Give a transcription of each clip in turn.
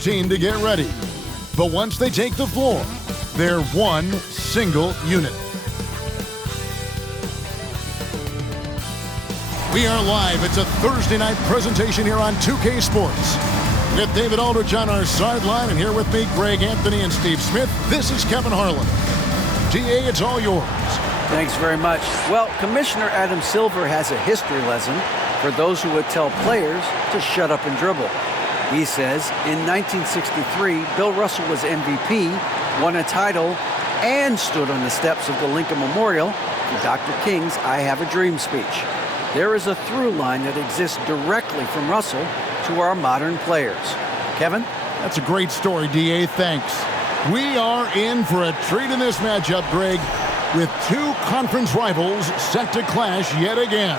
team to get ready. But once they take the floor, they're one single unit. We are live. It's a Thursday night presentation here on 2K Sports. With David Aldrich on our sideline, and here with me, Greg Anthony and Steve Smith. This is Kevin Harlan. DA, it's all yours. Thanks very much. Well, Commissioner Adam Silver has a history lesson for those who would tell players to shut up and dribble. He says, in 1963, Bill Russell was MVP, won a title, and stood on the steps of the Lincoln Memorial for Dr. King's I Have a Dream speech. There is a through line that exists directly from Russell to our modern players. Kevin? That's a great story, DA. Thanks. We are in for a treat in this matchup, Greg, with two conference rivals set to clash yet again.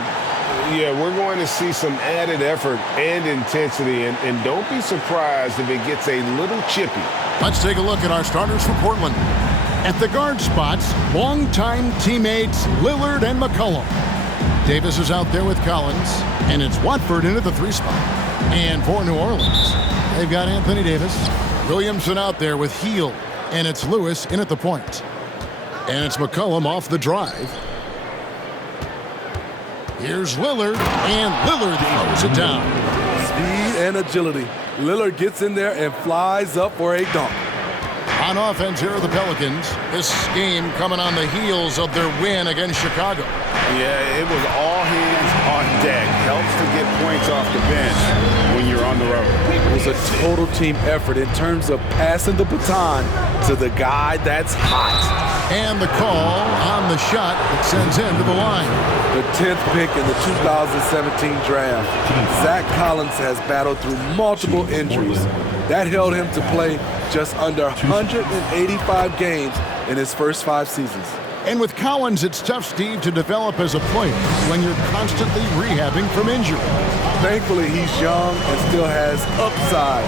Yeah, we're going to see some added effort and intensity, and don't be surprised if it gets a little chippy. Let's take a look at our starters for Portland. At the guard spots, longtime teammates Lillard and McCollum. Davis is out there with Collins, and it's Watford into the 3 spot. And for New Orleans, they've got Anthony Davis. Willamson out there with Heel, and it's Lewis in at the point. And it's McCollum off the drive. Here's Lillard, and Lillard throws it down. Speed and agility. Lillard gets in there and flies up for a dunk. On offense, here are the Pelicans. This game coming on the heels of their win against Chicago. Yeah, it was all hands on deck. Helps to get points off the bench when you're on the road. It was a total team effort in terms of passing the baton to the guy that's hot. And the call on the shot that sends him to the line. The 10th pick in the 2017 draft. Zach Collins has battled through multiple injuries. That held him to play just under 185 games in his first 5 seasons. And with Collins, it's tough, Steve, to develop as a player when you're constantly rehabbing from injury. Thankfully, he's young and still has upside.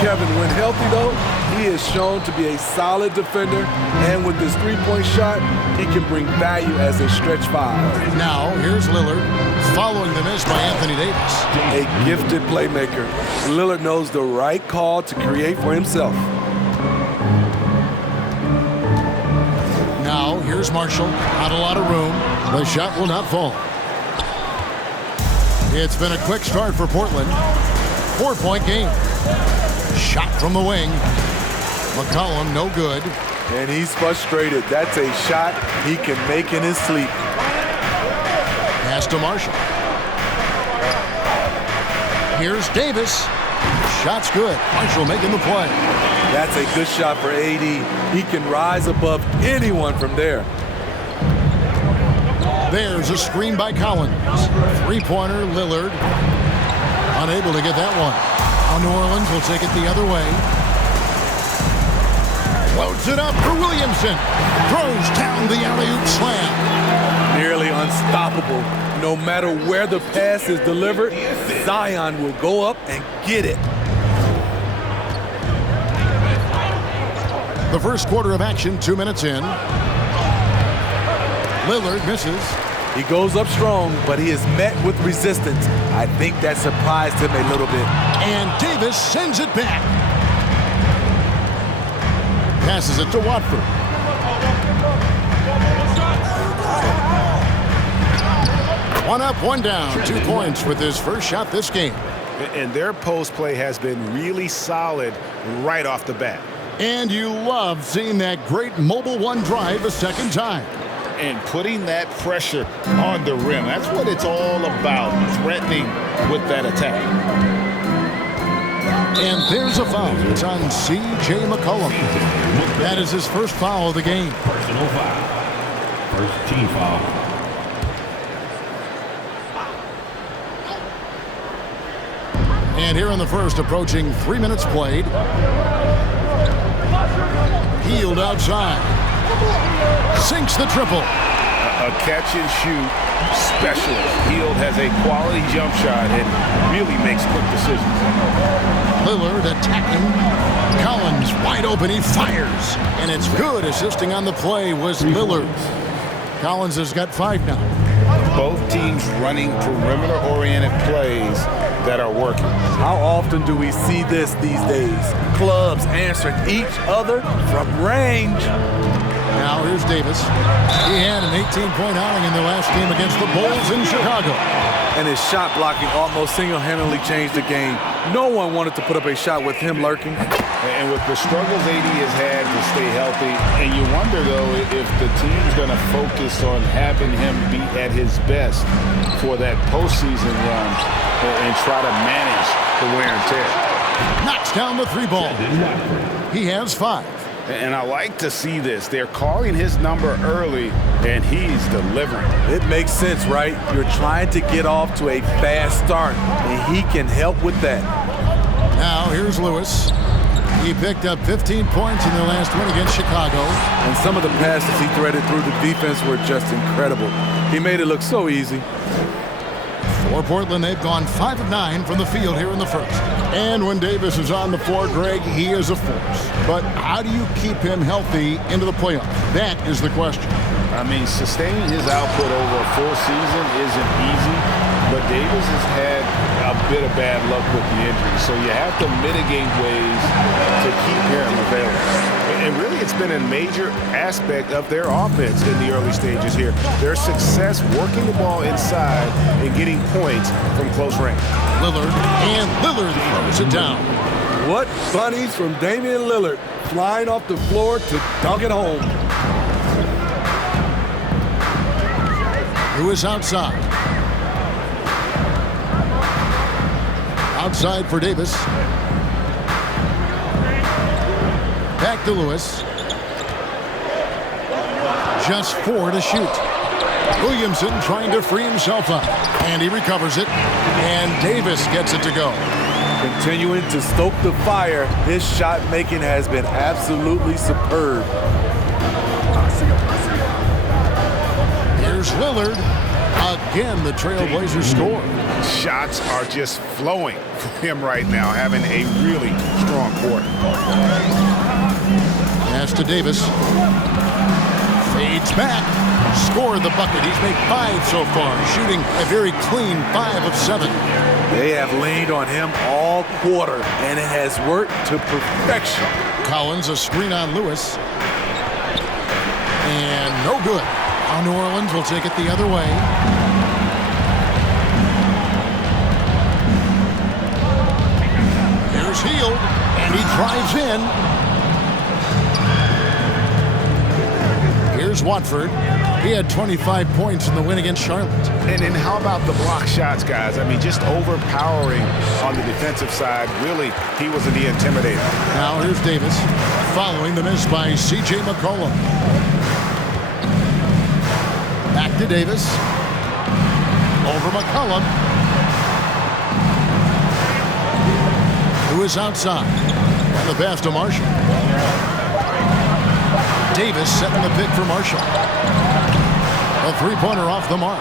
Kevin, when healthy, though, he is shown to be a solid defender, and with his three-point shot, he can bring value as a stretch 5. Now, here's Lillard, following the miss by Anthony Davis. A gifted playmaker. Lillard knows the right call to create for himself. Now, here's Marshall. Not a lot of room. The shot will not fall. It's been a quick start for Portland. 4-point game. Shot from the wing. McCollum, no good. And he's frustrated. That's a shot he can make in his sleep. Pass to Marshall. Here's Davis. Shot's good. Marshall making the play. That's a good shot for AD. He can rise above anyone from there. There's a screen by Collins. 3-pointer, Lillard. Unable to get that one. Now New Orleans will take it the other way. Loads it up for Willamson. Throws down the alley-oop slam. Nearly unstoppable. No matter where the pass is delivered, Zion will go up and get it. The first quarter of action, 2 minutes in. Lillard misses. He goes up strong, but he is met with resistance. I think that surprised him a little bit. And Davis sends it back. Passes it to Watford. One up, one down. 2 points with his first shot this game. And their post play has been really solid right off the bat. And you love seeing that great mobile one drive a second time. And putting that pressure on the rim. That's what it's all about, threatening with that attack. And there's a foul. It's on C.J. McCollum. That is his first foul of the game. Personal foul. First team foul. And here in the first, approaching 3 minutes played. Healed outside. Sinks the triple. A catch-and-shoot specialist. Hield has a quality jump shot and really makes quick decisions. Lillard attacking. Collins wide open. He fires. And it's good. Assisting on the play was Lillard. Collins has got 5 now. Both teams running perimeter-oriented plays that are working. How often do we see this these days? Clubs answering each other from range. Now here's Davis. He had an 18-point outing in their last game against the Bulls in Chicago. And his shot blocking almost single-handedly changed the game. No one wanted to put up a shot with him lurking. And with the struggles AD has had to stay healthy, and you wonder, though, if the team's going to focus on having him be at his best for that postseason run and try to manage the wear and tear. Knocks down the three ball. He has 5. And I like to see this. They're calling his number early, and he's delivering. It makes sense, right? You're trying to get off to a fast start, and he can help with that. Now here's Lewis. He picked up 15 points in their last win against Chicago. And some of the passes he threaded through the defense were just incredible. He made it look so easy. For Portland, they've gone 5 of 9 from the field here in the first. And when Davis is on the floor, Greg, he is a force. But how do you keep him healthy into the playoffs? That is the question. I mean, sustaining his output over a full season isn't easy, but Davis has had a bit of bad luck with the injury, so you have to mitigate ways to keep him available. And really, it's been a major aspect of their offense in the early stages here. Their success working the ball inside and getting points from close range. Lillard throws it down. What bunnies from Damian Lillard, flying off the floor to dunk it home. Lewis outside. Outside for Davis. Back to Lewis. Just 4 to shoot. Williamson trying to free himself up. And he recovers it. And Davis gets it to go. Continuing to stoke the fire, his shot making has been absolutely superb. Here's Lillard. Again, the Trailblazers score. Shots are just flowing for him right now, having a really strong quarter. Pass to Davis. Fades back. Scored the bucket. He's made 5 so far, shooting a very clean 5 of 7. They have leaned on him all quarter, and it has worked to perfection. Collins, a screen on Lewis. And no good. Now New Orleans will take it the other way. Here's Hield, and he drives in. Here's Watford. He had 25 points in the win against Charlotte. And then how about the block shots, guys? I mean, just overpowering on the defensive side. Really, he was the intimidator. Now here's Davis, following the miss by C.J. McCollum. Back to Davis. Over McCollum. Who is outside. And the pass to Marshall. Davis setting the pick for Marshall. A three-pointer off the mark.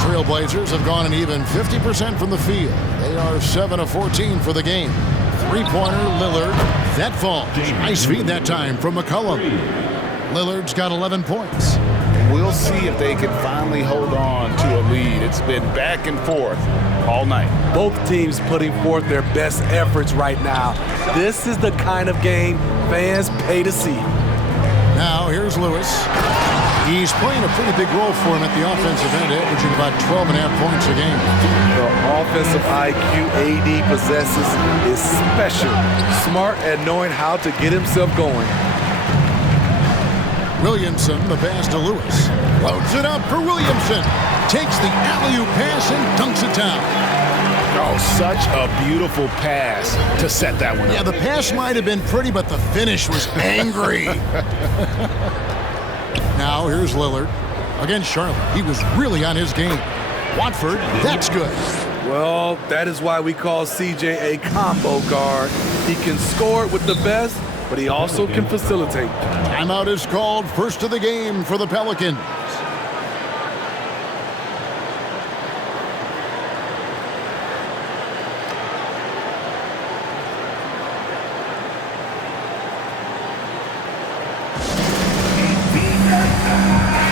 Trailblazers have gone an even 50% from the field. They are 7 of 14 for the game. Three-pointer, Lillard. That falls. Nice feed that time from McCollum. Lillard's got 11 points. We'll see if they can finally hold on to a lead. It's been back and forth all night. Both teams putting forth their best efforts right now. This is the kind of game fans pay to see. Now here's Lewis. He's playing a pretty big role for him at the offensive end, averaging about 12.5 points a game. The offensive IQ AD possesses is special. Smart at knowing how to get himself going. Williamson, the pass to Lewis. Loads it up for Williamson. Takes the alley-oop pass and dunks it down. Oh, such a beautiful pass to set that one up. Yeah, the pass might have been pretty, but the finish was angry. Now here's Lillard. Against Charlotte, he was really on his game. Watford, that's good. Well, that is why we call CJ a combo guard. He can score with the best, but he also can facilitate. Timeout is called, first of the game for the Pelicans.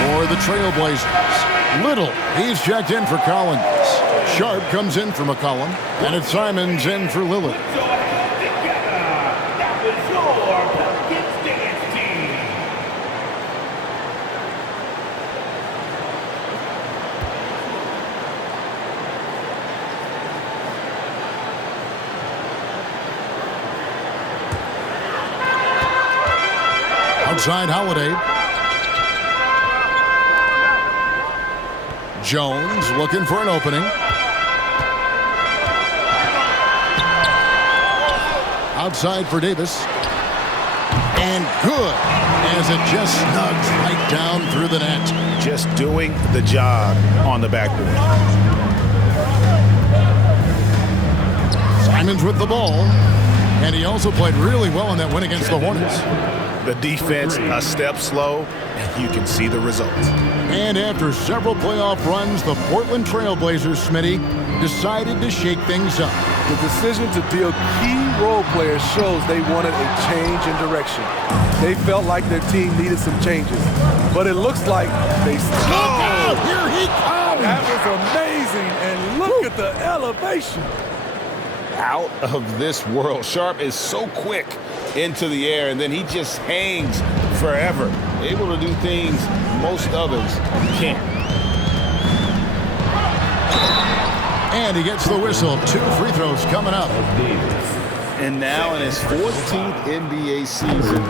For the Trailblazers, Little, he's checked in for Collins. Sharp comes in for McCollum, and it's Simons in for Lillard. That was your Pelicans dance team. Outside Holiday. Jones looking for an opening. Outside for Davis. And good, as it just snugs right down through the net. Just doing the job on the backboard. Simons with the ball. And he also played really well in that win against the Hornets. The defense a step slow, and you can see the results. And after several playoff runs, the Portland Trail Blazers, Smitty, decided to shake things up. The decision to deal key role players shows they wanted a change in direction. They felt like their team needed some changes, but it looks like they still. Oh, here he comes! That was amazing, and look at the elevation. Out of this world. Sharp is so quick into the air, and then he just hangs forever. Able to do things most others can't. And he gets the whistle. 2 free throws coming up. And now in his 14th NBA season,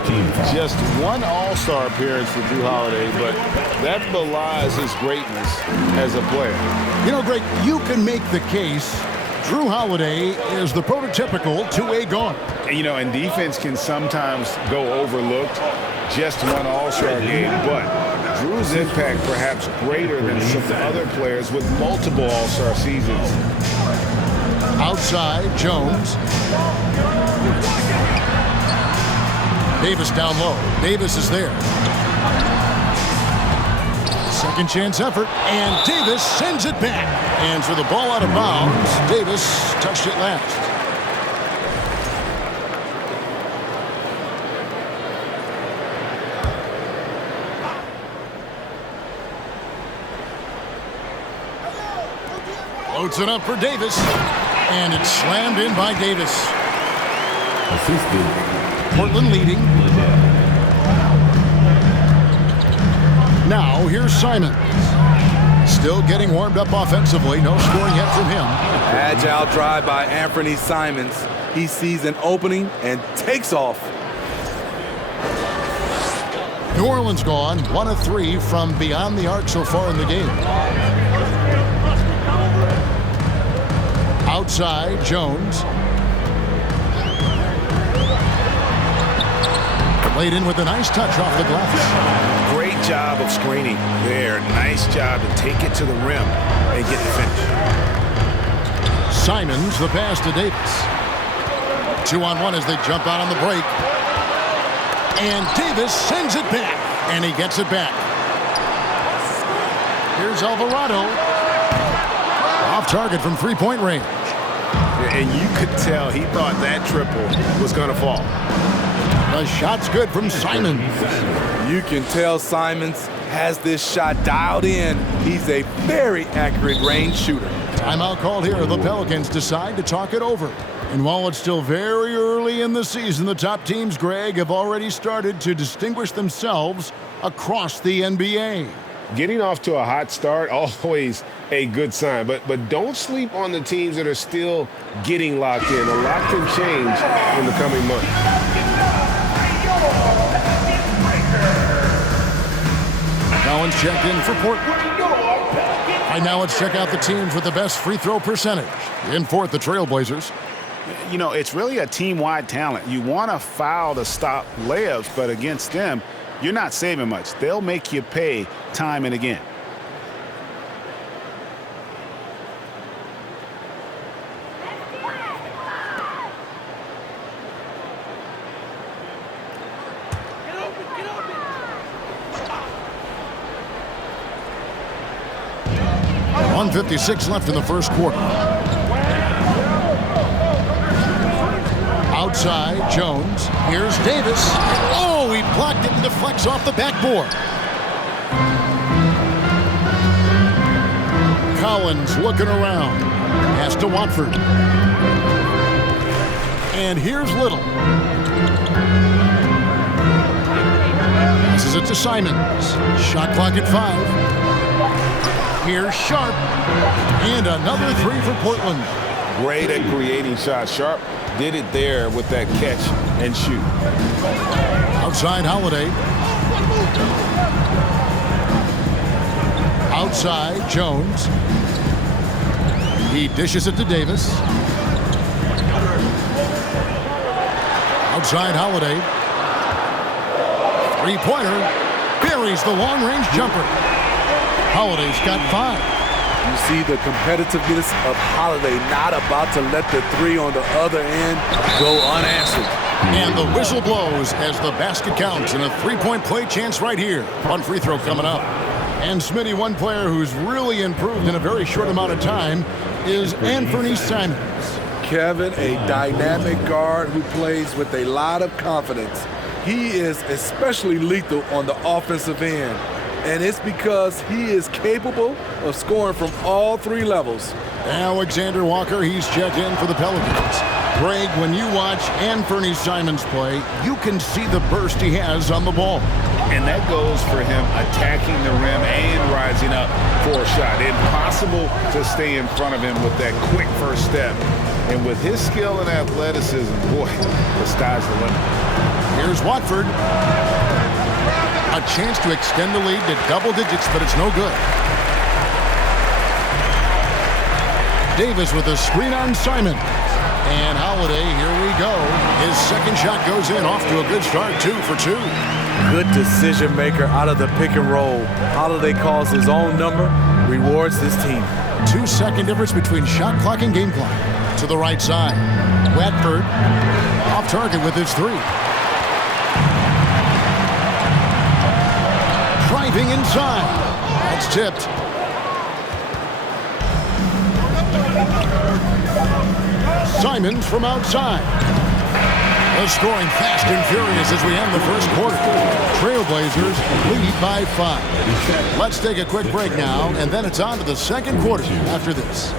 just 1 All-Star appearance for Drew Holiday, but that belies his greatness as a player. You know, Greg, you can make the case Drew Holiday is the prototypical two-way guard. And, you know, and defense can sometimes go overlooked. Just 1 All-Star game, but Drew's impact perhaps greater than some other players with multiple All-Star seasons. Outside, Jones. Davis down low. Davis is there. Second chance effort, and Davis sends it back. And for the ball out of bounds, Davis touched it last. Floats it up for Davis, and it's slammed in by Davis. Portland leading. Now here's Simons. Still getting warmed up offensively. No scoring yet from him. Agile drive by Anthony Simons. He sees an opening and takes off. New Orleans gone 1 of 3 from beyond the arc so far in the game. Outside, Jones. Laid in with a nice touch off the glass. Great job of screening there. Nice job to take it to the rim and get the finish. Simons, the pass to Davis. 2-on-1 as they jump out on the break. And Davis sends it back, and he gets it back. Here's Alvarado. Off target from three-point range. And you could tell he thought that triple was going to fall. The shot's good from Simons. You can tell Simons has this shot dialed in. He's a very accurate range shooter. Timeout called here. The Pelicans decide to talk it over. And while it's still very early in the season, the top teams, Greg, have already started to distinguish themselves across the NBA. Getting off to a hot start, always a good sign. But don't sleep on the teams that are still getting locked in. A lot can change in the coming months. Now let's check in for Portland. Right now let's check out the teams with the best free throw percentage. In fourth, the Trailblazers. You know, it's really a team-wide talent. You want to foul to stop layups, but against them, you're not saving much. They'll make you pay time and again. Get open. 1:56 left in the first quarter. Outside, Jones. Here's Davis. Oh, he blocked it and deflects off the backboard. Collins looking around. Pass to Watford. And here's Little. Passes it to Simons. Shot clock at 5. Here's Sharp. And another 3 for Portland. Great at creating shots. Sharp did it there with that catch and shoot. Outside Holiday. Outside Jones. He dishes it to Davis. Outside Holiday. Three-pointer. Buries the long-range jumper. Holiday's got 5. You see the competitiveness of Holiday, not about to let the 3 on the other end go unanswered. And the whistle blows as the basket counts and a 3-point play chance right here. One free throw coming up. And Smitty, one player who's really improved in a very short amount of time is Anthony Simons. Kevin, a dynamic guard who plays with a lot of confidence. He is especially lethal on the offensive end. And it's because he is capable of scoring from all 3 levels. Alexander Walker, he's checked in for the Pelicans. Greg, when you watch Anthony Simons play, you can see the burst he has on the ball. And that goes for him attacking the rim and rising up for a shot. Impossible to stay in front of him with that quick first step. And with his skill and athleticism, boy, the sky's the limit. Here's Watford. A chance to extend the lead to double digits, but it's no good. Davis with a screen on Simon. And Holiday, here we go. His second shot goes in, off to a good start, 2 for 2. Good decision maker out of the pick and roll. Holiday calls his own number, rewards his team. 2-second difference between shot clock and game clock. To the right side. Watford off target with his 3. Driving inside. That's tipped. Simons from outside. The scoring fast and furious as we end the first quarter. Trailblazers lead by 5. Let's take a quick break now, and then it's on to the second quarter after this.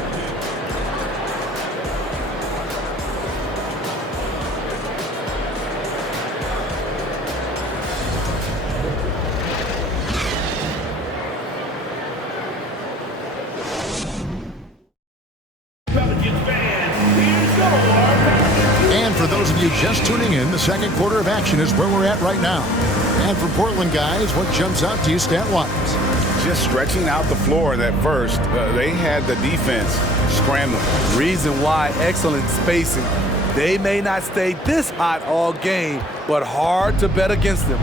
For those of you just tuning in, the second quarter of action is where we're at right now. And for Portland guys, what jumps out to you stat-wise? Just stretching out the floor that first. They had the defense scrambling. Reason why, excellent spacing. They may not stay this hot all game, but hard to bet against them.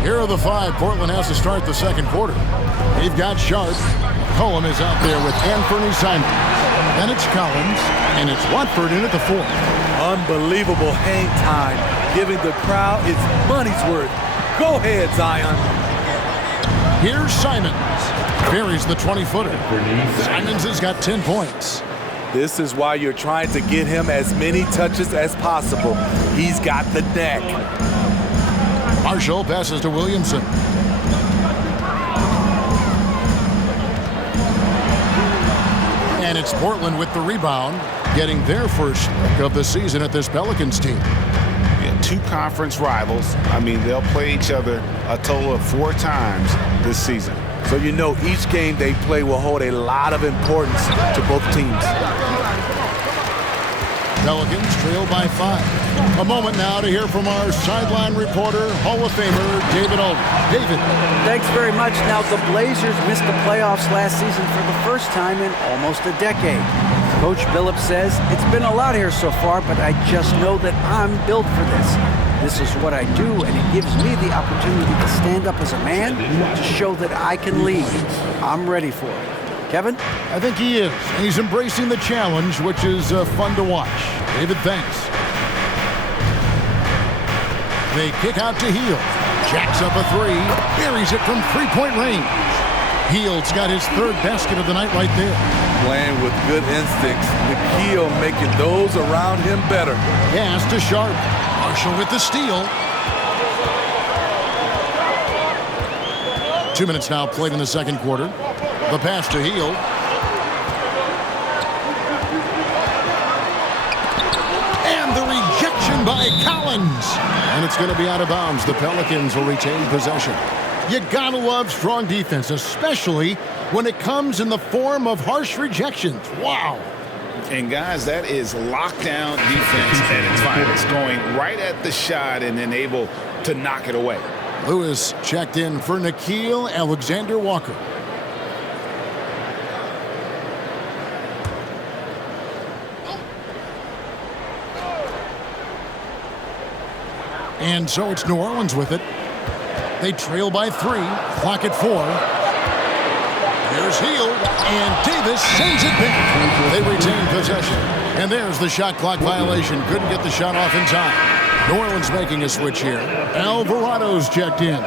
Here are the 5 Portland has to start the second quarter. They've got Sharp. Cohen is out there with Anthony Simons. Then it's Collins, and it's Watford in at the 4. Unbelievable hang time, giving the crowd its money's worth. Go ahead, Zion. Here's Simons. Buries the 20-footer. Simons has got 10 points. This is why you're trying to get him as many touches as possible. He's got the neck. Marshall passes to Willamson. And it's Portland with the rebound, getting their first look of the season at this Pelicans team. Yeah, 2 conference rivals. I mean, they'll play each other a total of 4 times this season. So you know each game they play will hold a lot of importance to both teams. Pelicans trail by 5. A moment now to hear from our sideline reporter, Hall of Famer David Aldridge. David. Thanks very much. Now, the Blazers missed the playoffs last season for the first time in almost a decade. Coach Billups says, it's been a lot here so far, but I just know that I'm built for this. This is what I do, and it gives me the opportunity to stand up as a man to show that I can lead. I'm ready for it. Kevin? I think he is. And he's embracing the challenge, which is fun to watch. David, thanks. They kick out to Hield. Jacks up a 3. Buries it from 3-point range. Hield's got his 3rd basket of the night right there. Playing with good instincts. McKeel making those around him better. Pass to Sharp. Marshall with the steal. 2 minutes now played in the second quarter. The pass to Hield. by Collins. And it's going to be out of bounds. The Pelicans will retain possession. You gotta love strong defense, especially when it comes in the form of harsh rejections. Wow. And guys, that is lockdown defense at its finest, going right at the shot and then able to knock it away. Lewis checked in for Nickeil Alexander-Walker. And so it's New Orleans with it. They trail by 3, clock at 4. There's Hield, and Davis sends it back. They retain possession. And there's the shot clock violation. Couldn't get the shot off in time. New Orleans making a switch here. Alvarado's checked in.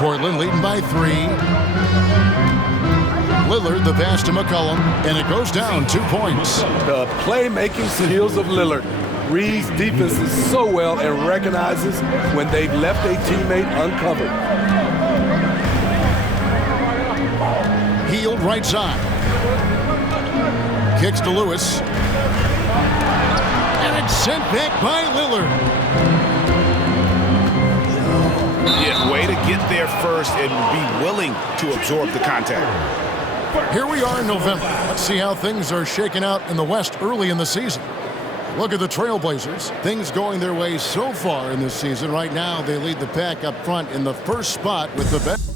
Portland leading by 3. Lillard, the pass to McCollum, and it goes down 2 points. The playmaking skills of Lillard. Reads defenses so well and recognizes when they've left a teammate uncovered. Hield right side. Kicks to Lewis. And it's sent back by Lillard. Yeah, way to get there first and be willing to absorb the contact. Here we are in November. Let's see how things are shaking out in the West early in the season. Look at the Trailblazers. Things going their way so far in this season. Right now, they lead the pack up front in the first spot with the best.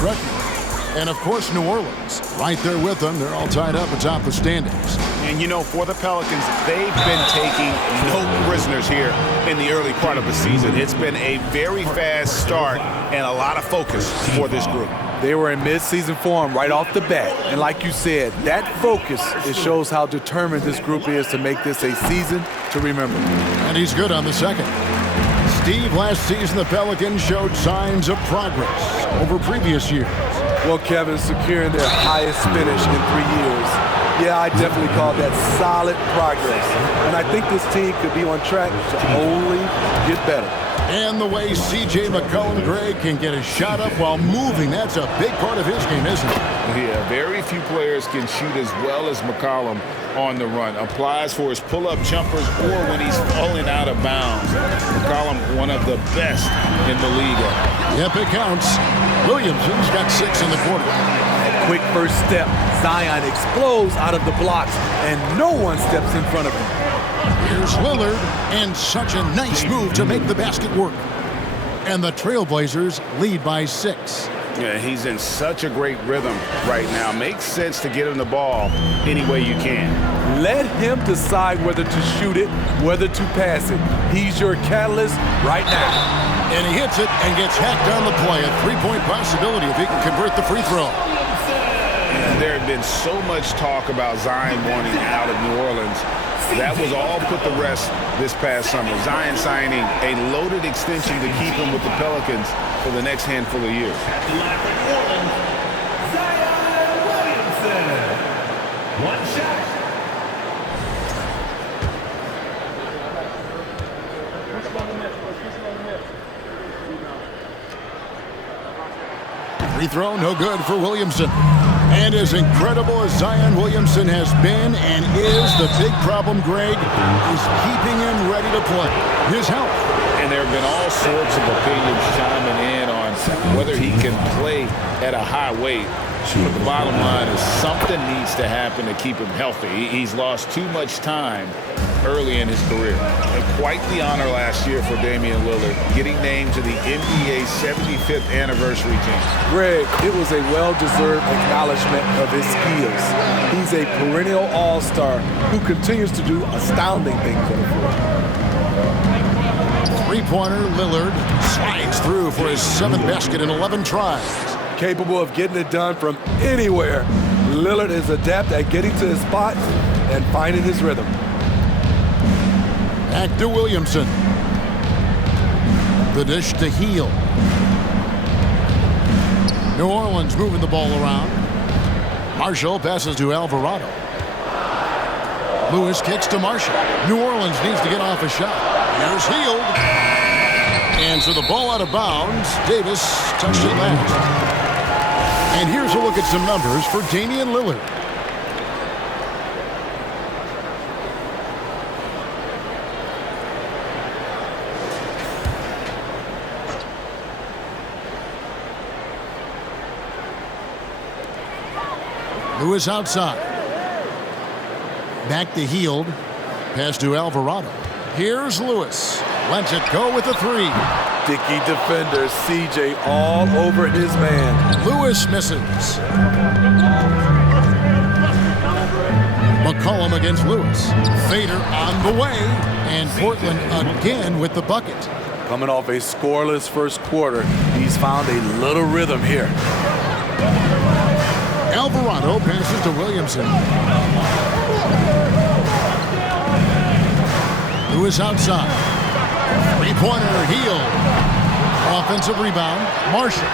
Record. And of course, New Orleans right there with them. They're all tied up atop the standings. And you know, for the Pelicans, they've been taking no prisoners here in the early part of the season. It's been a very fast start and a lot of focus for this group. They were in midseason form right off the bat. And like you said, that focus, it shows how determined this group is to make this a season to remember. And he's good on the second. Steve, last season the Pelicans showed signs of progress over previous years. Well, Kevin, securing their highest finish in 3 years. Yeah, I definitely call that solid progress. And I think this team could be on track to only get better. And the way C.J. McCollum, Greg, can get a shot up while moving, that's a big part of his game, isn't it? Yeah, very few players can shoot as well as McCollum on the run. Applies for his pull-up jumpers or when he's falling out of bounds. McCollum, one of the best in the league. Yep, it counts. Williamson's got 6 in the quarter. That quick first step, Zion explodes out of the blocks, and no one steps in front of him. Here's Lillard, and such a nice move to make the basket work. And the Trailblazers lead by 6. Yeah, he's in such a great rhythm right now. Makes sense to get him the ball any way you can. Let him decide whether to shoot it, whether to pass it. He's your catalyst right now. And he hits it and gets hacked on the play. A 3-point possibility if he can convert the free throw. And there had been so much talk about Zion wanting out of New Orleans. That was all put to rest this past summer. Zion signing a loaded extension to keep him with the Pelicans for the next handful of years. Zion Williamson. One shot. Free throw, no good for Williamson. And as incredible as Zion Williamson has been and is, the big problem, Greg, is keeping him ready to play. His health. And there have been all sorts of opinions chiming in on whether he can play at a high weight. But the bottom line is something needs to happen to keep him healthy. He's lost too much time early in his career. And quite the honor last year for Damian Lillard, getting named to the NBA 75th anniversary team. Greg, it was a well-deserved acknowledgement of his skills. He's a perennial all-star who continues to do astounding things on the floor. Three-pointer, Lillard slides through for his 7th basket in 11 tries. capable of getting it done from anywhere. Lillard is adept at getting to his spots and finding his rhythm. Back to Williamson. The dish to Heel. New Orleans moving the ball around. Marshall passes to Alvarado. Lewis kicks to Marshall. New Orleans needs to get off a shot. Here's Hield. And so the ball out of bounds. Davis touched it last. And here's a look at some numbers for Damian Lillard. Lewis outside. Back to Hield. Pass to Alvarado. Here's Lewis. Lets it go with the three. Dickey defender, CJ all over his man. Lewis misses. McCollum against Lewis. Fader on the way. And Portland again with the bucket. Coming off a scoreless first quarter, he's found a little rhythm here. Alvarado passes to Williamson. Lewis outside. Three-pointer, Hield. Offensive rebound, Marshall.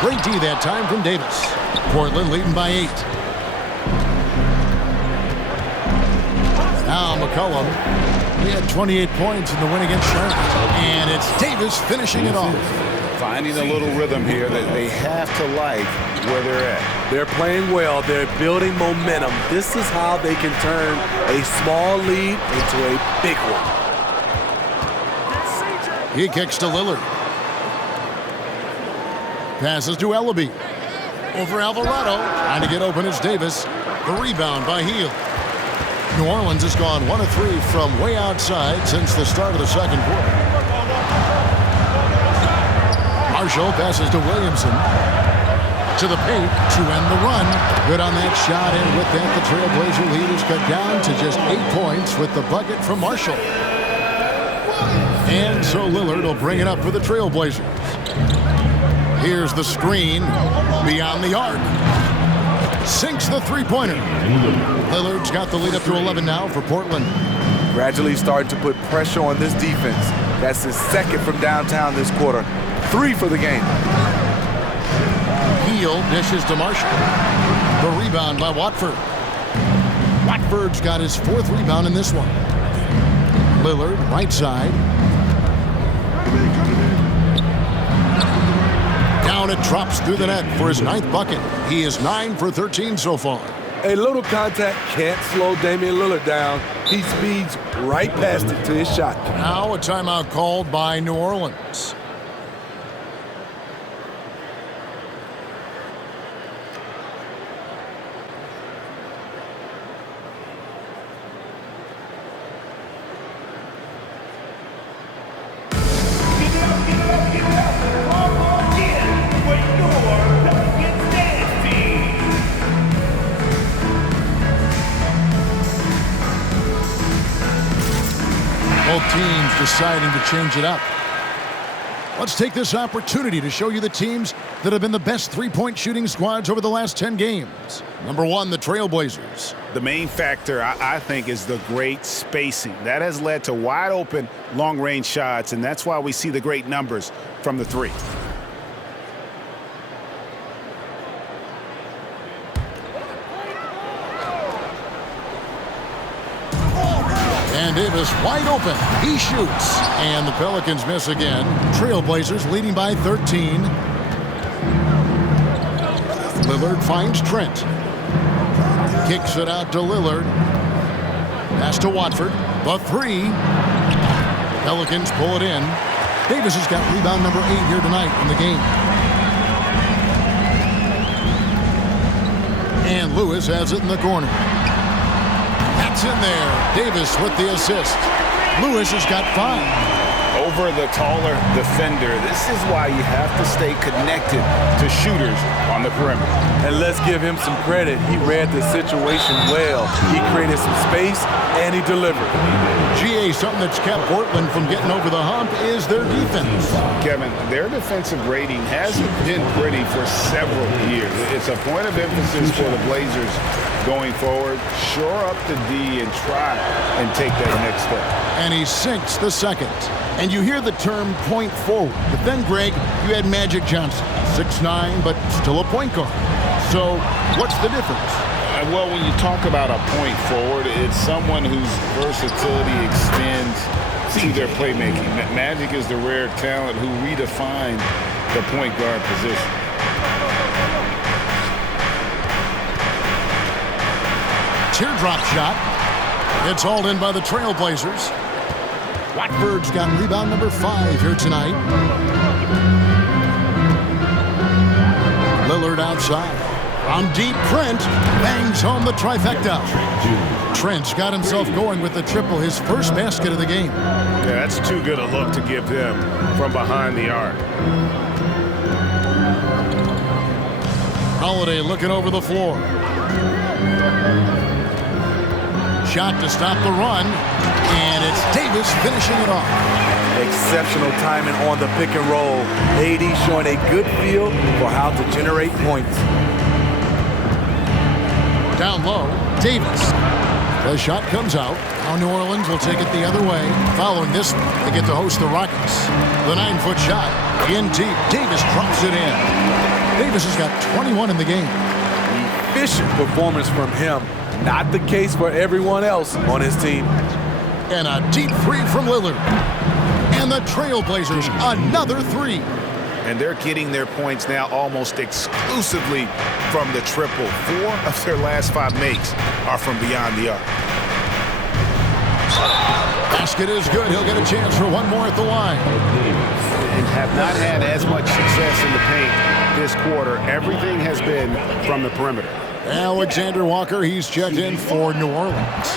Great D that time from Davis. Portland leading by 8. Now McCollum. He had 28 points in the win against Charlotte. And it's Davis finishing it off. Finding a little rhythm here that they have to like where they're at. They're playing well. They're building momentum. This is how they can turn a small lead into a big one. He kicks to Lillard. Passes to Ellaby. Over Alvarado. Trying to get open is Davis. The rebound by Hield. New Orleans has gone 1 of 3 from way outside since the start of the second quarter. Marshall passes to Williamson. To the paint to end the run. Good on that shot, and with that, the Trailblazer lead is cut down to just 8 points with the bucket from Marshall. And so Lillard will bring it up for the Trailblazers. Here's the screen beyond the arc. Sinks the three-pointer. Lillard's got the lead up to 11 now for Portland. Gradually starting to put pressure on this defense. That's his second from downtown this quarter. 3 for the game. Hield dishes to Marshall. The rebound by Watford. Watford's got his 4th rebound in this one. Lillard, right side. Down it drops through the net for his 9th bucket. He is 9 for 13 so far. A little contact can't slow Damian Lillard down. He speeds right past it to his shot. Now a timeout called by New Orleans. Both teams deciding to change it up. Let's take this opportunity to show you the teams that have been the best three-point shooting squads over the last 10 games. Number 1, the Trailblazers. The main factor, I think, is the great spacing. That has led to wide-open, long-range shots, and that's why we see the great numbers from the 3. And Davis wide open. He shoots. And the Pelicans miss again. Trailblazers leading by 13. Lillard finds Trent. Kicks it out to Lillard. Pass to Watford. The 3. Pelicans pull it in. Davis has got rebound number 8 here tonight in the game. And Lewis has it in the corner. That's in there. Davis with the assist. Lewis has got 5. over the taller defender. This is why you have to stay connected to shooters on the perimeter. And let's give him some credit. He read the situation well. He created some space, and he delivered. GA, something that's kept Portland from getting over the hump is their defense. Kevin, their defensive rating hasn't been pretty for several years. It's a point of emphasis for the Blazers going forward. Shore up the D and try and take that next step. And he sinks the second. And you hear the term point forward. But then, Greg, you had Magic Johnson, 6'9", but still a point guard. So what's the difference? Well, when you talk about a point forward, it's someone whose versatility extends to their playmaking. Magic is the rare talent who redefined the point guard position. Teardrop shot. It's hauled in by the Trailblazers. Watford's got rebound number 5 here tonight. Lillard outside. On deep, Trent bangs home the trifecta. Trent's got himself going with the triple, his first basket of the game. Yeah, that's too good a look to give him from behind the arc. Holiday looking over the floor. Shot to stop the run, and it's Davis finishing it off. Exceptional timing on the pick and roll. AD showing a good feel for how to generate points. Down low, Davis. The shot comes out. Now New Orleans will take it the other way. Following this, they get to host the Rockets. The 9-foot shot in deep. Davis drops it in. Davis has got 21 in the game. Efficient performance from him. Not the case for everyone else on his team. And a deep three from Lillard. And the Trailblazers, another three. And they're getting their points now almost exclusively from the triple. 4 of their last 5 makes are from beyond the arc. Basket is good. He'll get a chance for one more at the line. And have not had as much success in the paint this quarter. Everything has been from the perimeter. Alexander Walker, he's checked in for New Orleans.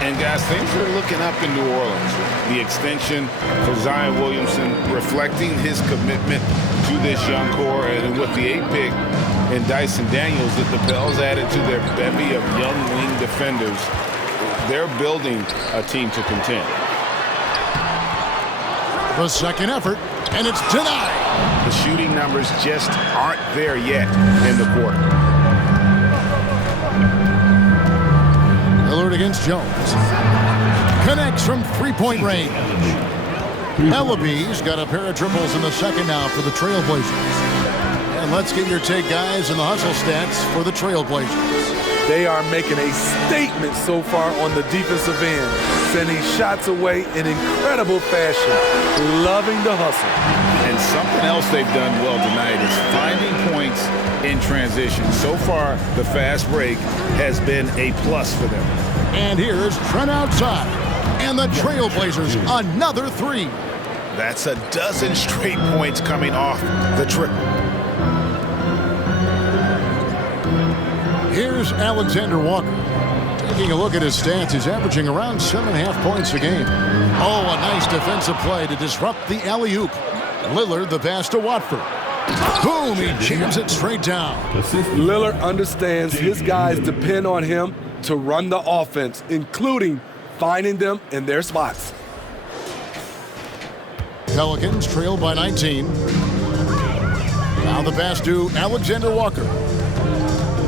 And guys, things are looking up in New Orleans. The extension for Zion Williamson reflecting his commitment to this young core, and with the 8th pick and Dyson Daniels, that the Pels added to their bevy of young wing defenders, they're building a team to contend. The second effort, and it's denied. The shooting numbers just aren't there yet in the quarter. Lillard against Jones. Connects from three-point range. Ellaby's got a pair of triples in the second now for the Trailblazers. And let's get your take, guys, in the hustle stats for the Trailblazers. They are making a statement so far on the defensive end, sending shots away in incredible fashion, loving the hustle. And something else they've done well tonight is finding points in transition. So far, the fast break has been a plus for them. And here's Trent outside. And the Trailblazers, another three. That's a dozen straight points coming off the triple. Here's Alexander Walker. Taking a look at his stats, he's averaging around 7.5 points a game. Oh, a nice defensive play to disrupt the alley-oop. Lillard the pass to Watford. Boom, he jams it straight down. Lillard understands his guys depend on him to run the offense, including finding them in their spots. Pelicans trail by 19. Now the pass to Alexander Walker.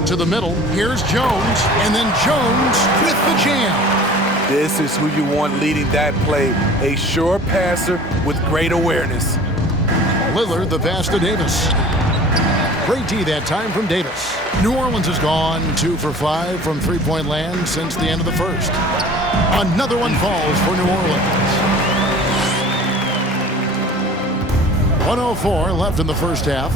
To the middle, here's Jones, and then Jones with the jam. This is who you want leading that play, a sure passer with great awareness. Lillard the pass to Davis. Great D that time from Davis. New Orleans has gone 2 for 5 from three-point land since the end of the first. Another one falls for New Orleans. 1:04 left in the first half.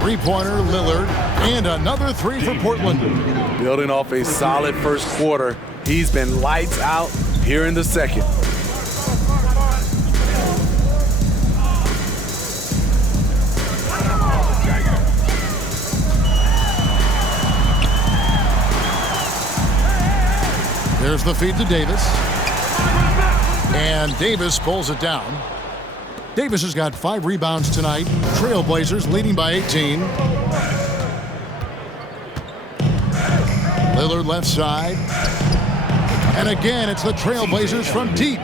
Three-pointer, Lillard, and another three for Portland. Building off a solid first quarter, he's been lights out here in the second. There's the feed to Davis. And Davis pulls it down. Davis has got 5 rebounds tonight. Trailblazers leading by 18. Lillard left side. And again, it's the Trailblazers from deep.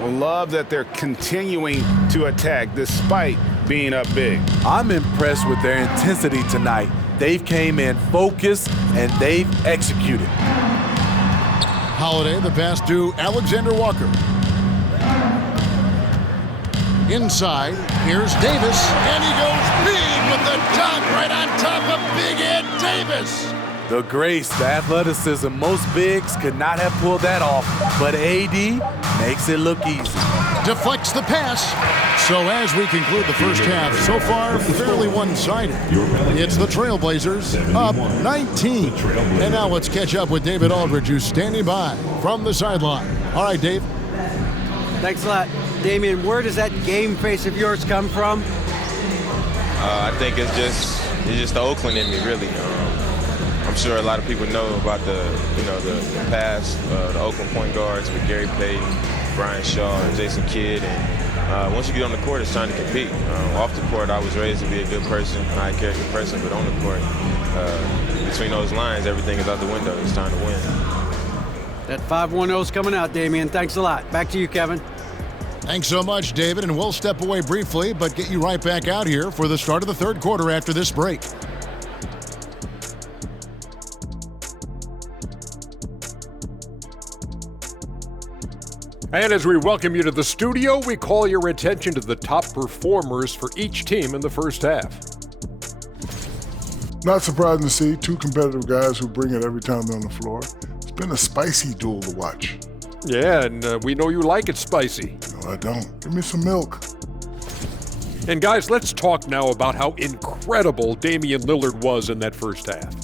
Love that they're continuing to attack despite being up big. I'm impressed with their intensity tonight. They've came in focused and they've executed. Holiday, the pass to Alexander Walker. Inside, here's Davis, and he goes big with the dunk right on top of Big Ed Davis. The grace, the athleticism, most bigs could not have pulled that off, but AD makes it look easy. Deflects the pass. So as we conclude the first half, so far fairly one-sided. It's the Trailblazers up 19. And now let's catch up with David Aldridge, who's standing by from the sideline. All right, Dave. Thanks a lot. Damian, where does that game face of yours come from? I think it's just the Oakland in me, really. I'm sure a lot of people know about the past, the Oakland point guards with Gary Payton, Brian Shaw, and Jason Kidd, and once you get on the court, it's time to compete. Off the court, I was raised to be a good person, high character person, but on the court, between those lines, everything is out the window. It's time to win. That 5-1-0 is coming out, Damian. Thanks a lot. Back to you, Kevin. Thanks so much, David, and we'll step away briefly, but get you right back out here for the start of the third quarter after this break. And as we welcome you to the studio, we call your attention to the top performers for each team in the first half. Not surprising to see 2 competitive guys who bring it every time they're on the floor. It's been a spicy duel to watch. Yeah, and we know you like it spicy. No, I don't. Give me some milk. And guys, let's talk now about how incredible Damian Lillard was in that first half.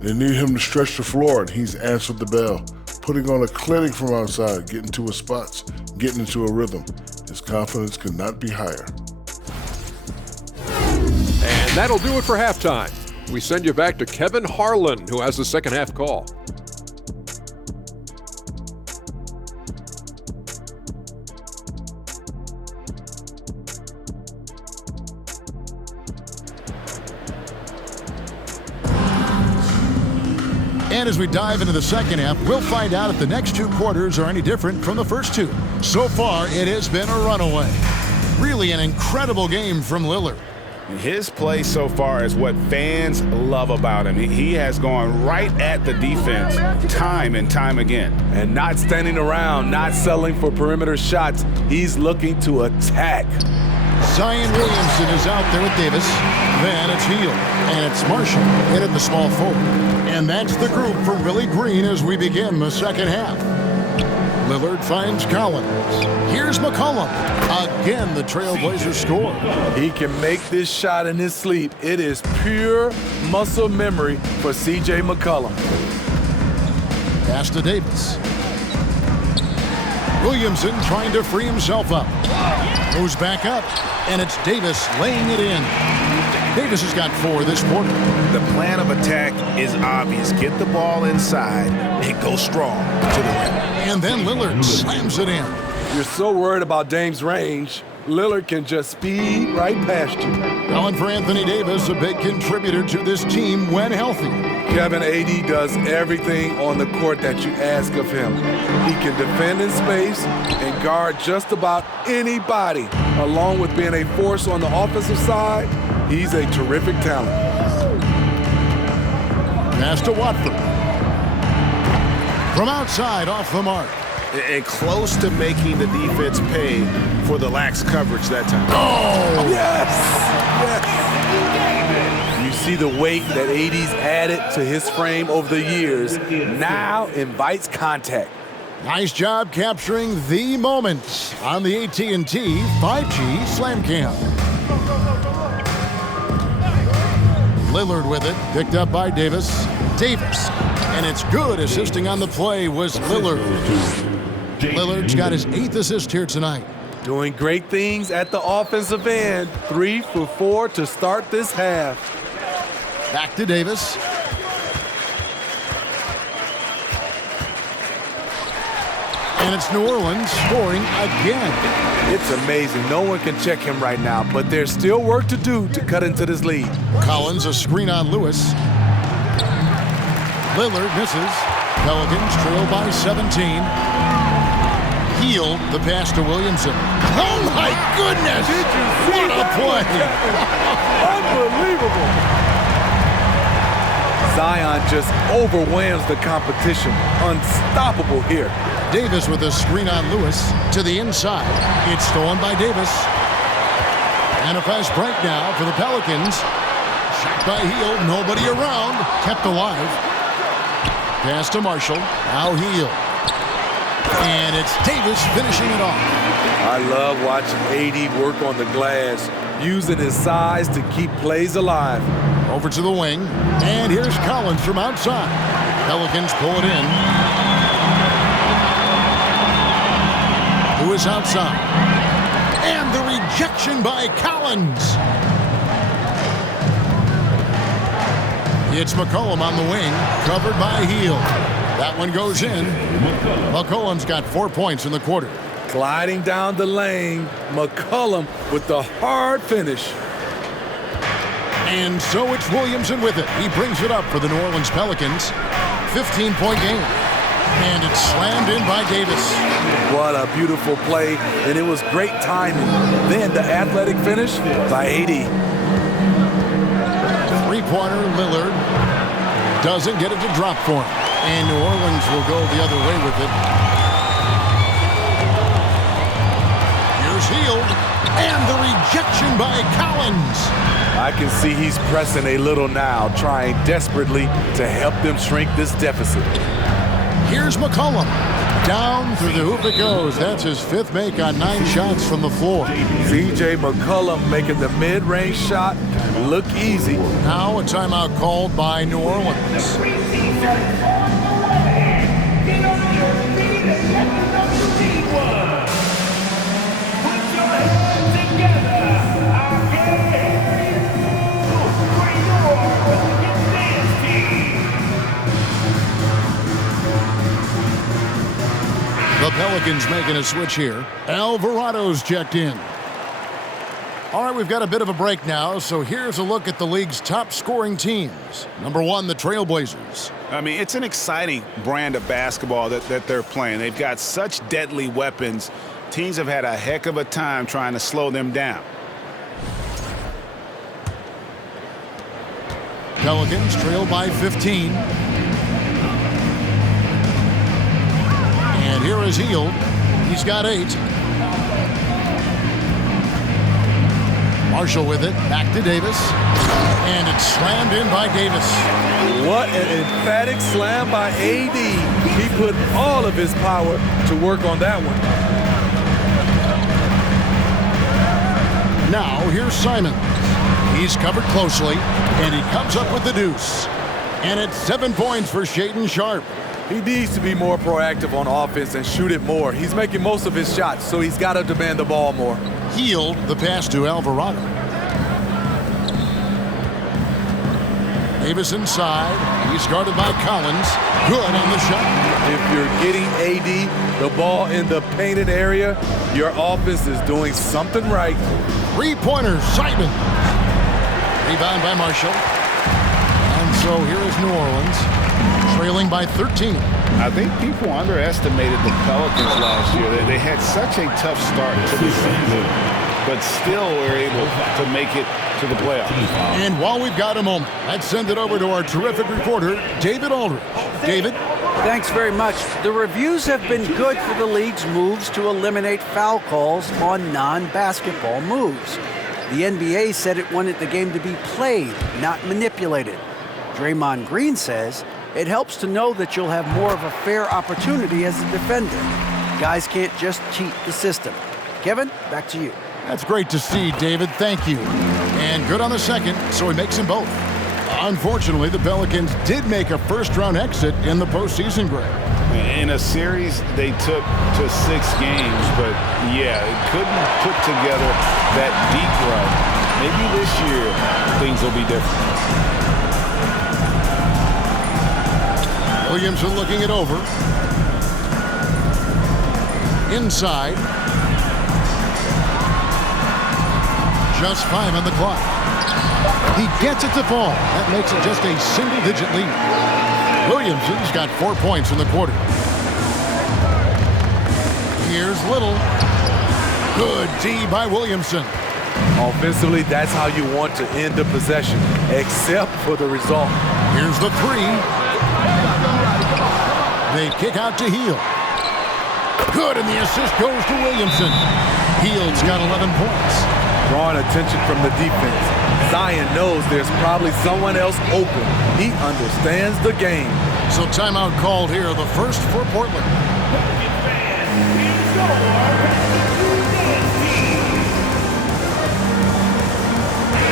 They need him to stretch the floor, and he's answered the bell. Putting on a clinic from outside, getting to his spots, getting into a rhythm. His confidence could not be higher. And that'll do it for halftime. We send you back to Kevin Harlan, who has the second half call. And as we dive into the second half, we'll find out if the next 2 quarters are any different from the first 2. So far, it has been a runaway. Really an incredible game from Lillard. His play so far is what fans love about him. He has gone right at the defense time and time again. And not standing around, not settling for perimeter shots. He's looking to attack. Zion Williamson is out there with Davis. Then it's Hield. And it's Marshall in at the small forward. And that's the group for Willie Green as we begin the second half. Lillard finds Collins. Here's McCollum. Again, the Trailblazers score. He can make this shot in his sleep. It is pure muscle memory for C.J. McCollum. Pass to Davis. Williamson trying to free himself up. Goes back up, and it's Davis laying it in. Davis has got 4 this quarter. The plan of attack is obvious. Get the ball inside and go strong to the rim. And then Lillard slams it in. You're so worried about Dame's range, Lillard can just speed right past you. Going for Anthony Davis, a big contributor to this team when healthy. Kevin, AD does everything on the court that you ask of him. He can defend in space and guard just about anybody. Along with being a force on the offensive side, he's a terrific talent. Pass to Watford. From outside, off the mark. And close to making the defense pay for the lax coverage that time. Oh! Yes! Yes! You see the weight that AD's added to his frame over the years. Now invites contact. Nice job capturing the moment on the AT&T 5G Slam Cam. Lillard with it, picked up by Davis. Davis, and it's good. Assisting on the play was Lillard. Lillard's got his 8th assist here tonight. Doing great things at the offensive end. 3 for 4 to start this half. Back to And it's New Orleans scoring again. It's amazing. No one can check him right now, but there's still work to do to cut into this lead. Collins, a screen on Lewis. Lillard misses. Pelicans trail by 17. Hield the pass to Williamson. Oh my goodness! What a play! Unbelievable! Zion just overwhelms the competition. Unstoppable here. Davis with a screen on Lewis to the inside. It's stolen by Davis. And a fast break now for the Pelicans. Shot by Hield, nobody around. Kept alive. Pass to Marshall. Now Hield. And it's Davis finishing it off. I love watching AD work on the glass, using his size to keep plays alive. Over to the wing. And here's Collins from outside. Pelicans pull it in. Who is outside? And the rejection by Collins. It's McCollum on the wing, covered by Hield. That one goes in. McCollum's got 4 points in the quarter. Gliding down the lane, McCollum with the hard finish. And so it's Williamson with it. He brings it up for the New Orleans Pelicans. 15-point game. And it's slammed in by Davis. What a beautiful play, and it was great timing. Then the athletic finish by AD. Three-pointer Lillard doesn't get it to drop for him. And New Orleans will go the other way with it. Here's Hield. And the rejection by Collins. I can see he's pressing a little now, trying desperately to help them shrink this deficit. Here's McCollum. Down through the hoop it goes. That's his 5th make on 9 shots from the floor. C.J. McCollum making the mid-range shot look easy. Now a timeout called by New Orleans. The Pelicans making a switch here. Alvarado's checked in. All right, we've got a bit of a break now, so here's a look at the league's top scoring teams. Number 1, the Trailblazers. I mean, it's an exciting brand of basketball that they're playing. They've got such deadly weapons. Teams have had a heck of a time trying to slow them down. Pelicans trail by 15. And here is Hield. He's got 8. Marshall with it. Back to Davis. And it's slammed in by Davis. What an emphatic slam by AD. He put all of his power to work on that one. Now here's Simon. He's covered closely, and he comes up with the deuce. And it's 7 points for Shaedon Sharpe. He needs to be more proactive on offense and shoot it more. He's making most of his shots, so he's got to demand the ball more. Hield the pass to Alvarado. Davis inside. He's guarded by Collins. Good on the shot. If you're getting AD the ball in the painted area, your offense is doing something right. Three-pointer, Simon. Rebound by Marshall. And so here is New Orleans, trailing by 13. I think people underestimated the Pelicans last year. They had such a tough start to the season, but still were able to make it to the playoffs. And while we've got a moment, let's send it over to our terrific reporter, David Aldridge. David? Thanks very much. The reviews have been good for the league's moves to eliminate foul calls on non-basketball moves. The NBA said it wanted the game to be played, not manipulated. Draymond Green says it helps to know that you'll have more of a fair opportunity as a defender. Guys can't just cheat the system. Kevin, back to you. That's great to see, David. Thank you. And good on the second, so he makes them both. Unfortunately, the Pelicans did make a first-round exit in the postseason, Greg. In a series they took to 6 games, but yeah, it couldn't put together that deep run. Maybe this year things will be different. Williamson looking it over. Inside. Just 5 on the clock. He gets it to fall. That makes it just a single-digit lead. Williamson's got 4 points in the quarter. Here's Little. Good D by Williamson. Offensively, that's how you want to end the possession, except for the result. Here's the 3. They kick out to Heel. Good, and the assist goes to Williamson. Heel's got 11 points. Drawing attention from the defense. Zion knows there's probably someone else open. He understands the game. So timeout called here, the first for Portland.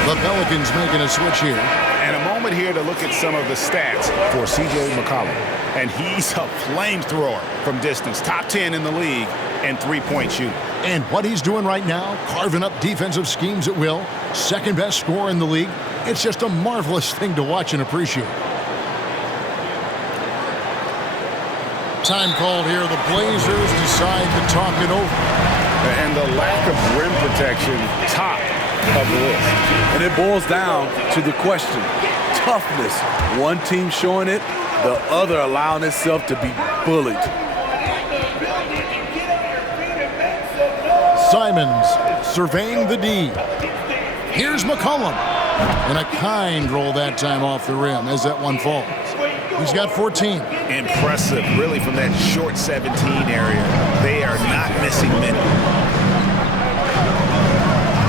The Pelicans making a switch here. And a moment here to look at some of the stats for C.J. McCollum. And he's a flamethrower from distance. Top 10 in the league and three-point shooting. And what he's doing right now, carving up defensive schemes at will, second best scorer in the league. It's just a marvelous thing to watch and appreciate. Time called here. The Blazers decide to talk it over. And the lack of rim protection, top of the list. And it boils down to the question. Toughness. One team showing it, the other allowing itself to be bullied. Simons surveying the D. Here's McCollum. And a kind roll that time off the rim as that one falls. He's got 14. Impressive, really, from that short 17 area. They are not missing many.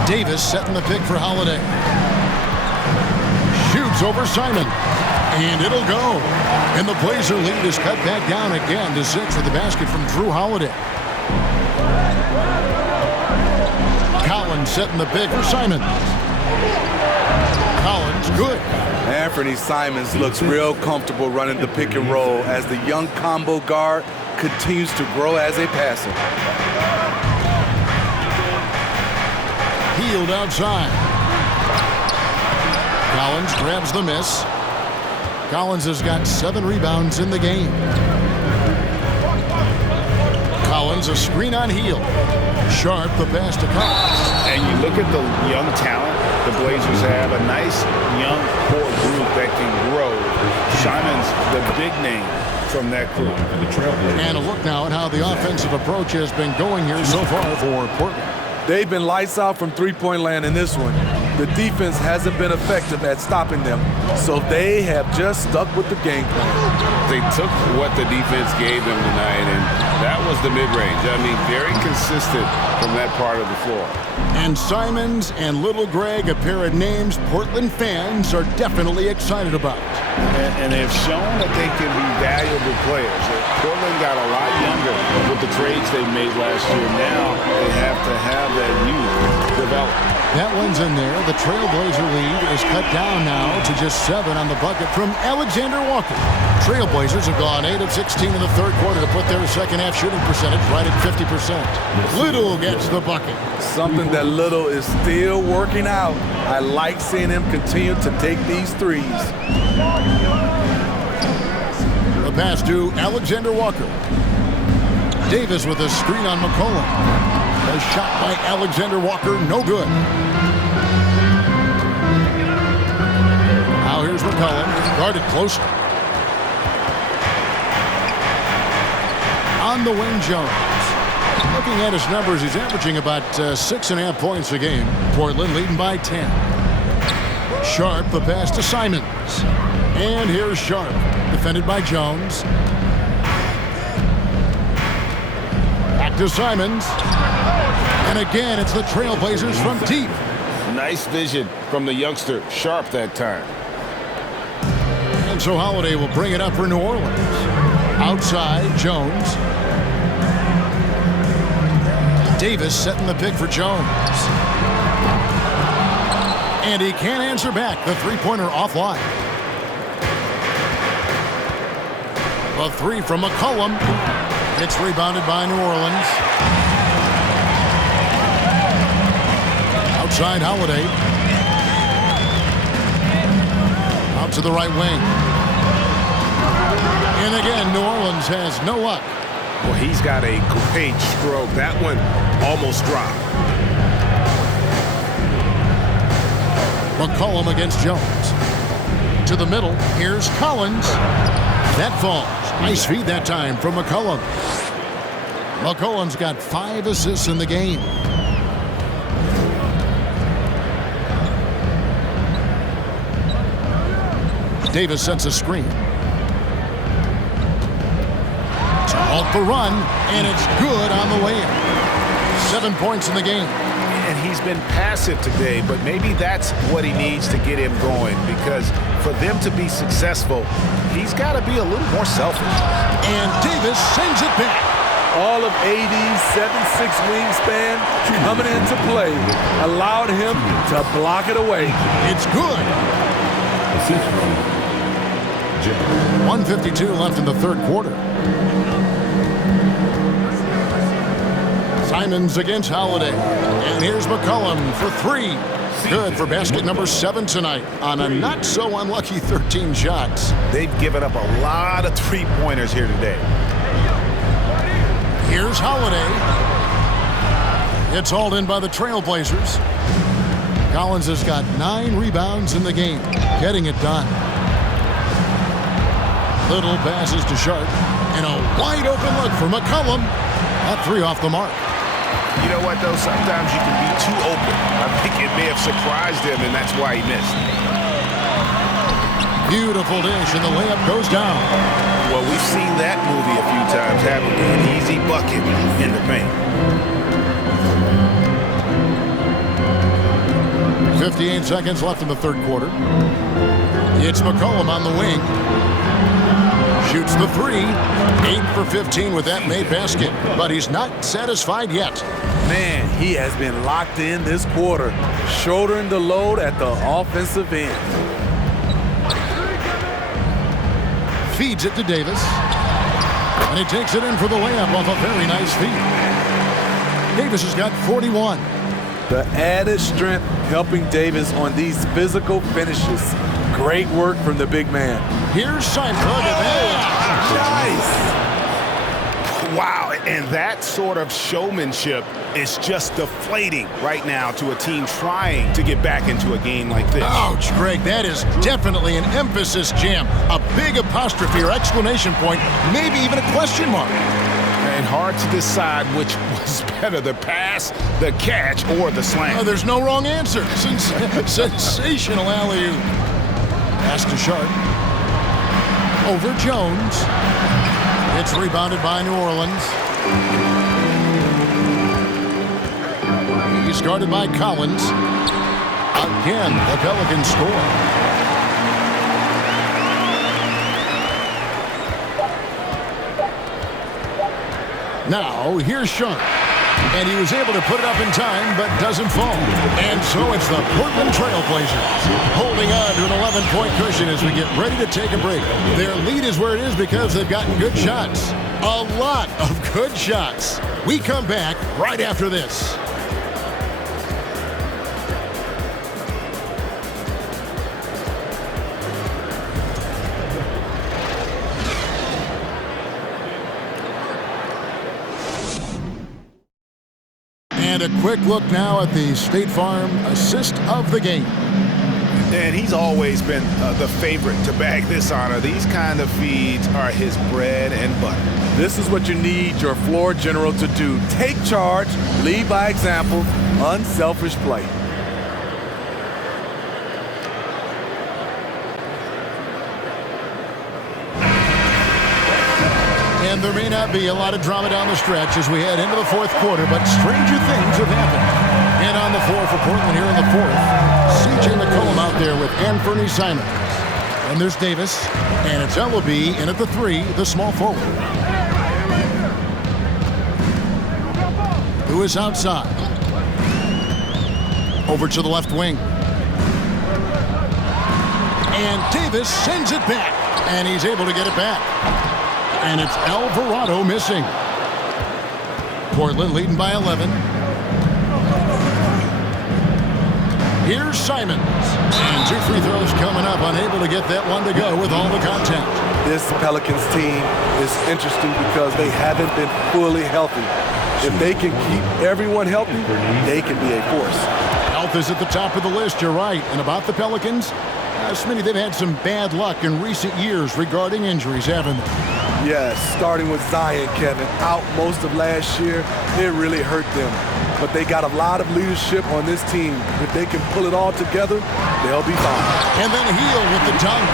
Davis setting the pick for Holiday. Shoots over Simon. And it'll go. And the Blazer lead is cut back down again to 6 with the basket from Drew Holiday. Collins setting the pick for Simon. Collins, good. Anthony Simons looks real comfortable running the pick and roll as the young combo guard continues to grow as a passer. Healed outside. Collins grabs the miss. Collins has got 7 rebounds in the game. Collins, a screen on Heel. Sharp, the pass to Collins. And you look at the young talent the Blazers have, a nice young core group that can grow. Simon's the big name from that group. And a look now at how the offensive approach has been going here so far for Portland. They've been lights out from three-point land in this one. The defense hasn't been effective at stopping them, so they have just stuck with the game plan. They took what the defense gave them tonight, and that was the mid-range. I mean, very consistent from that part of the floor. And Simons and Little Greg, a pair of names Portland fans are definitely excited about. And they've shown that they can be valuable players. Portland got a lot younger with the trades they made last year. Now they have to have that youth develop. That one's in there. The Trailblazer lead is cut down now to just 7 on the bucket from Alexander Walker. Trailblazers have gone 8 of 16 in the third quarter to put their second half shooting percentage right at 50%. Little gets the bucket. Something that Little is still working out. I like seeing him continue to take these threes. The pass to Alexander Walker. Davis with a screen on McCollum. A shot by Alexander Walker, no good. Now here's McCollum, guarded closely. On the wing, Jones. Looking at his numbers, he's averaging about 6.5 points a game. Portland leading by 10. Sharp, the pass to Simons. And here's Sharp, defended by Jones. Back to Simons. And again, it's the Trailblazers from deep. Nice vision from the youngster, Sharp that time. And so Holiday will bring it up for New Orleans. Outside, Jones. Davis setting the pick for Jones. And he can't answer back. The three-pointer offline. The 3 from McCollum. It's rebounded by New Orleans. Outside Holiday. Out to the right wing. And again, New Orleans has no luck. Well, he's got a great stroke. That one almost dropped. McCollum against Jones. To the middle, here's Collins. That falls. Nice feed that time from McCollum. McCollum's got 5 assists in the game. Davis sets a screen. To halt the run, and it's good on the way in. 7 points in the game. And he's been passive today, but maybe that's what he needs to get him going, because for them to be successful, he's got to be a little more selfish. And Davis sends it back. All of AD's 7'6" wingspan coming into play allowed him to block it away. It's good. 1:52 left in the third quarter. Simons against Holiday. And here's McCollum for 3. Good for basket number 7 tonight on a not-so-unlucky 13 shots. They've given up a lot of three-pointers here today. Here's Holiday. It's hauled in by the Trailblazers. Collins has got 9 rebounds in the game, getting it done. Little passes to Sharp, and a wide-open look for McCollum. That 3 off the mark. You know what, though? Sometimes you can be too open. I think it may have surprised him, and that's why he missed. Beautiful dish, and the layup goes down. Well, we've seen that movie a few times, haven't we? An easy bucket in the paint. 58 seconds left in the third quarter. It's McCollum on the wing. Shoots the 3. 8 for 15 with that made basket, but he's not satisfied yet. Man, he has been locked in this quarter, shouldering the load at the offensive end. Feeds it to Davis. And he takes it in for the layup off a very nice feed. Davis has got 41. The added strength helping Davis on these physical finishes. Great work from the big man. Here's Simon. Look at that. Nice. Wow, and that sort of showmanship is just deflating right now to a team trying to get back into a game like this. Ouch, Greg, that is definitely an emphasis jam. A big apostrophe or exclamation point, maybe even a question mark. And hard to decide which was better, the pass, the catch, or the slam. Oh, there's no wrong answer. Sensational alley-oop. Pass to Sharp. Over Jones. It's rebounded by New Orleans. He's guarded by Collins. Again, the Pelicans score. Now, here's Sharp. And he was able to put it up in time, but doesn't fall. And so it's the Portland Trailblazers holding on to an 11-point cushion as we get ready to take a break. Their lead is where it is because they've gotten good shots. A lot of good shots. We come back right after this. And a quick look now at the State Farm assist of the game. And he's always been the favorite to bag this honor. These kind of feeds are his bread and butter. This is what you need your floor general to do. Take charge, lead by example, unselfish play. And there may not be a lot of drama down the stretch as we head into the fourth quarter, but stranger things have happened. And on the floor for Portland here in the fourth, C.J. McCollum out there with Anthony Simons. And there's Davis, and it's Ellaby in at the 3, the small forward. Who is outside. Over to the left wing. And Davis sends it back, and he's able to get it back. And it's Alvarado missing. Portland leading by 11. Here's Simons. And 2 free throws coming up, unable to get that one to go with all the contact. This Pelicans team is interesting because they haven't been fully healthy. If they can keep everyone healthy, they can be a force. Health is at the top of the list, you're right. And about the Pelicans, Smitty, they've had some bad luck in recent years regarding injuries, haven't they? Yes, starting with Zion, Kevin, out most of last year, it really hurt them. But they got a lot of leadership on this team. If they can pull it all together, they'll be fine. And then Hill with the dunk.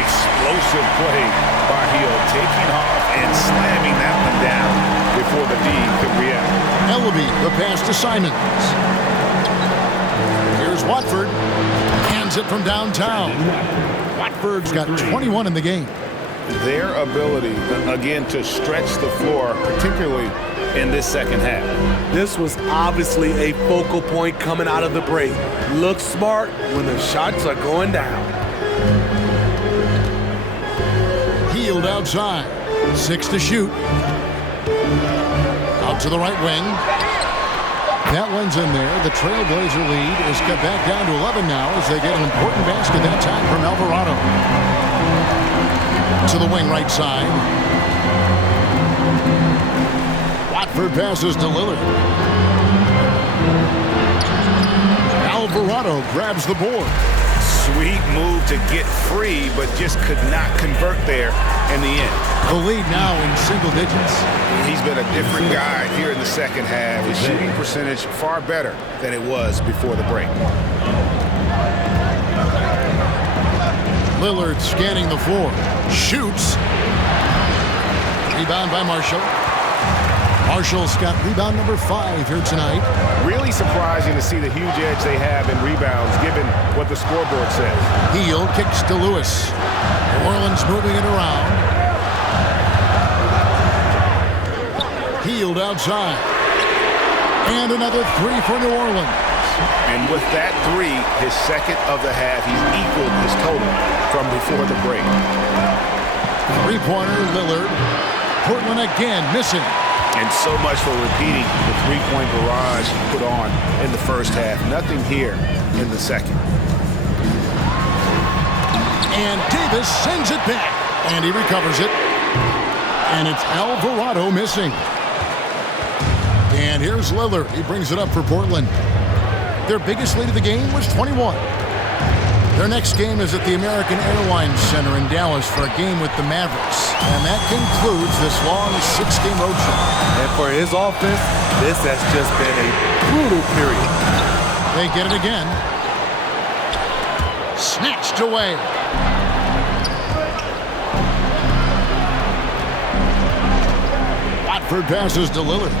Explosive play by Hill, taking off and slamming that one down before the D could react. Ellaby, the pass to Simons. Here's Watford. Hands it from downtown. Watford's got 21 in the game. Their ability, again, to stretch the floor, particularly in this second half. This was obviously a focal point coming out of the break. Look smart when the shots are going down. Healed outside. 6 to shoot. Out to the right wing. That one's in there. The Trailblazer lead is cut back down to 11 now as they get an important basket that time from Alvarado. To the wing right side. Watford passes to Lillard. Alvarado grabs the board. Sweet move to get free, but just could not convert there in the end. The lead now in single digits. He's been a different guy here in the second half. His shooting percentage far better than it was before the break. Lillard scanning the floor. Shoots. Rebound by Marshall. Marshall's got rebound number 5 here tonight. Really surprising to see the huge edge they have in rebounds, given what the scoreboard says. Hill kicks to Lewis. New Orleans moving it around. Healed outside. And another 3 for New Orleans. And with that 3, his second of the half, he's equaled his total from before the break. 3-pointer Lillard. Portland again missing. And so much for repeating the three-point barrage put on in the first half. Nothing here in the second. And Davis sends it back. And he recovers it. And it's Alvarado missing. And here's Lillard. He brings it up for Portland. Their biggest lead of the game was 21. Their next game is at the American Airlines Center in Dallas for a game with the Mavericks. And that concludes this long 6-game road trip. And for his offense, this has just been a brutal period. They get it again. Snatched away. Watford passes to Lillard.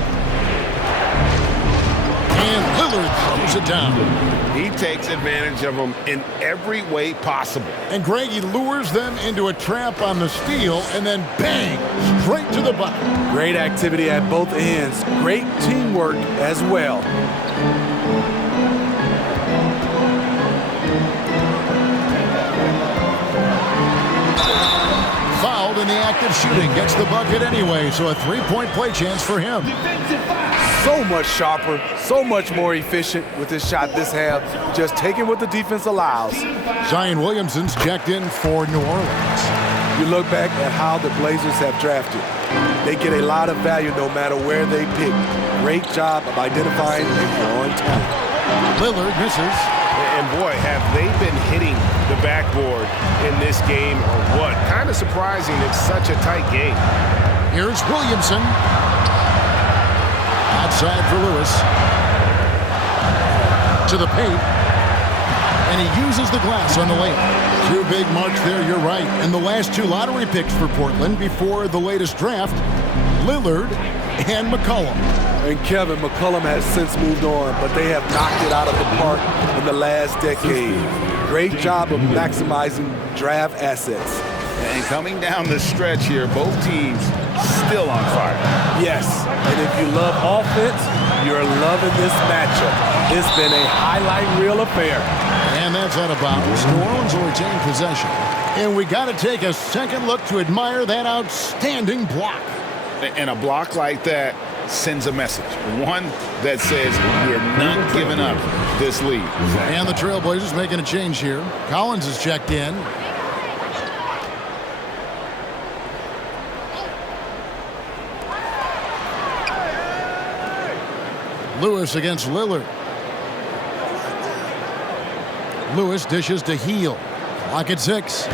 And Lillard throws it down. He takes advantage of them in every way possible. And Greg, he lures them into a trap on the steal, and then bang, straight to the bucket. Great activity at both ends. Great teamwork as well. Fouled in the act of shooting. Gets the bucket anyway, so a 3-point play chance for him. So much sharper, so much more efficient with his shot this half. Just taking what the defense allows. Zion Williamson's checked in for New Orleans. You look back at how the Blazers have drafted. They get a lot of value no matter where they pick. Great job of identifying and growing talent. Lillard misses. And boy, have they been hitting the backboard in this game or what? Kind of surprising it's such a tight game. Here's Williamson. Outside for Lewis. To the paint. And he uses the glass on the layup. 2 big marks there, you're right. And the last 2 lottery picks for Portland before the latest draft, Lillard and McCollum. And Kevin, McCollum has since moved on, but they have knocked it out of the park in the last decade. Great job of maximizing draft assets. And coming down the stretch here, both teams still on fire. Yes, and if you love offense, you're loving this matchup. It's been a highlight reel affair. And that's out of bounds. New Orleans will retain possession. And we got to take a second look to admire that outstanding block. And a block like that sends a message. One that says we're not giving up this lead. And the Trailblazers making a change here. Collins is checked in. Lewis against Lillard. Lewis dishes to Heel. Clock at 6.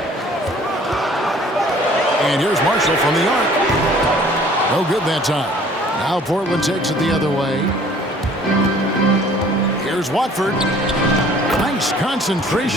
And here's Marshall from the arc. No good that time. Now Portland takes it the other way. Here's Watford. Nice concentration.